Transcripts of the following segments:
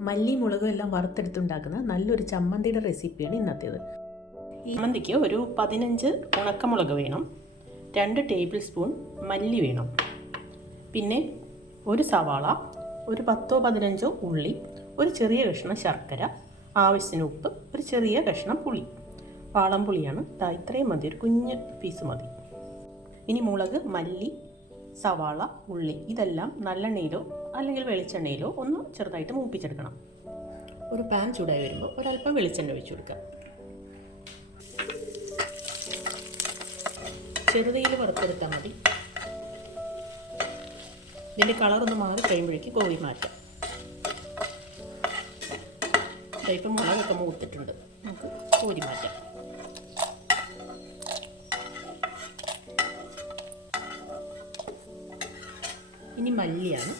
മല്ലി മുളകും എല്ലാം വറുത്തെടുത്തുണ്ടാക്കുന്ന നല്ലൊരു ചമ്മന്തിയുടെ റെസിപ്പിയാണ് ഇന്നത്തേത്. ഈ ചമ്മന്തിക്ക് ഒരു പതിനഞ്ച് ഉണക്കമുളക് വേണം രണ്ട് ടേബിൾ സ്പൂൺ മല്ലി വേണം. പിന്നെ ഒരു സവാള ഒരു പത്തോ പതിനഞ്ചോ ഉള്ളി ഒരു ചെറിയ കഷ്ണം ശർക്കര ആവശ്യത്തിന് ഉപ്പ് ഒരു ചെറിയ കഷ്ണം പുളി. പാളം പുളിയാണ് ഇത്രയും മതി ഒരു കുഞ്ഞ് പീസ് മതി. ഇനി മുളക് മല്ലി സവാള ഉള്ളി ഇതെല്ലാം നല്ലെണ്ണയിലോ അല്ലെങ്കിൽ വെളിച്ചെണ്ണയിലോ ഒന്ന് ചെറുതായിട്ട് മൂപ്പിച്ചെടുക്കണം. ഒരു പാൻ ചൂടായി വരുമ്പോൾ ഒരല്പം വെളിച്ചെണ്ണ ഒഴിച്ചു കൊടുക്കാം ചെറുതയിൽ വറുത്തെടുത്താൽ മതി. ഇതിന്റെ കളറൊന്ന് മാറി കഴിയുമ്പോഴേക്ക് കോഴി മാറ്റാം. ഇപ്പം മുളകൊക്കെ മൂത്തിട്ടുണ്ട്. നമുക്ക് കോരി മാറ്റാം. ഇനി മല്ലിയാണ്.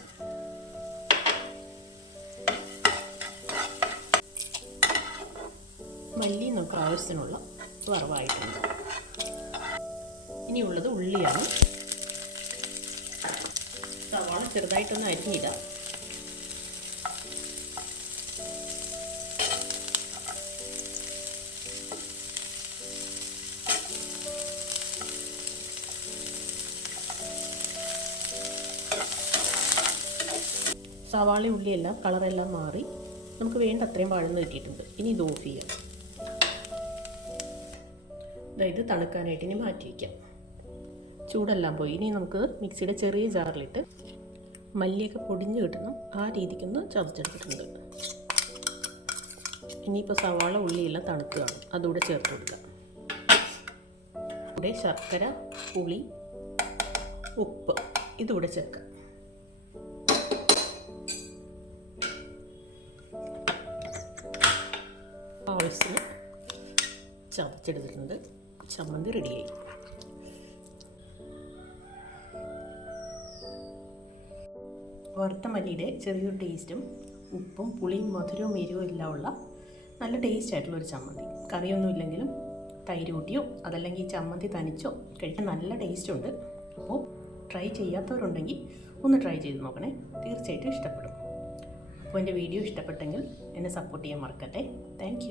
മല്ലി നമുക്ക് ആവശ്യത്തിനുള്ള വറവായിട്ടുണ്ട്. ഇനിയുള്ളത് ഉള്ളിയാണ്. സവാള ചെറുതായിട്ടൊന്ന് അരിഞ്ഞിടാം. സവാള ഉള്ളിയെല്ലാം കളറെല്ലാം മാറി നമുക്ക് വേണ്ട അത്രയും വഴന്ന് കിട്ടിയിട്ടുണ്ട്. ഇനി ഇത് ഓഫ് ചെയ്യാം. ഇത് തണുക്കാനായിട്ട് ഇനി മാറ്റി വയ്ക്കാം. ചൂടെല്ലാം പോയി. ഇനി നമുക്ക് മിക്സിയുടെ ചെറിയ ജാറിലിട്ട് മല്ലിയൊക്കെ പൊടിഞ്ഞ് കിട്ടണം. ആ രീതിക്കൊന്ന് ചതച്ചെടുത്തിട്ടുണ്ട്. ഇനിയിപ്പോൾ സവാള ഉള്ളിയെല്ലാം തണുക്കുകയാണ്. അതുകൂടെ ചേർത്ത് കൊടുക്കാം. ഇവിടെ ശർക്കര പുളി ഉപ്പ് ഇതുകൂടെ ചേർക്കാം. ആവശ്യത്തിന് ചതച്ചെടുത്തിട്ടുണ്ട്. ചമ്മന്തി റെഡിയായി വറുത്ത മല്ലിയുടെ ചെറിയൊരു ടേസ്റ്റും ഉപ്പും പുളിയും മധുരവും എരിവും എല്ലാം ഉള്ള നല്ല ടേസ്റ്റ് ആയിട്ടുള്ള ഒരു ചമ്മന്തി. കറിയൊന്നും ഇല്ലെങ്കിലും തൈര് കൂട്ടിയോ അതല്ലെങ്കിൽ ചമ്മന്തി തനിച്ചോ കഴിക്കാൻ നല്ല ടേസ്റ്റ് ഉണ്ട്. അപ്പോൾ ട്രൈ ചെയ്യാത്തവരുണ്ടെങ്കിൽ ഒന്ന് ട്രൈ ചെയ്ത് നോക്കണേ. തീർച്ചയായിട്ടും ഇഷ്ടപ്പെടും. അപ്പോൾ എന്റെ വീഡിയോ ഇഷ്ടപ്പെട്ടെങ്കിൽ എന്നെ സപ്പോർട്ട് ചെയ്യാൻ മറക്കട്ടെ. താങ്ക്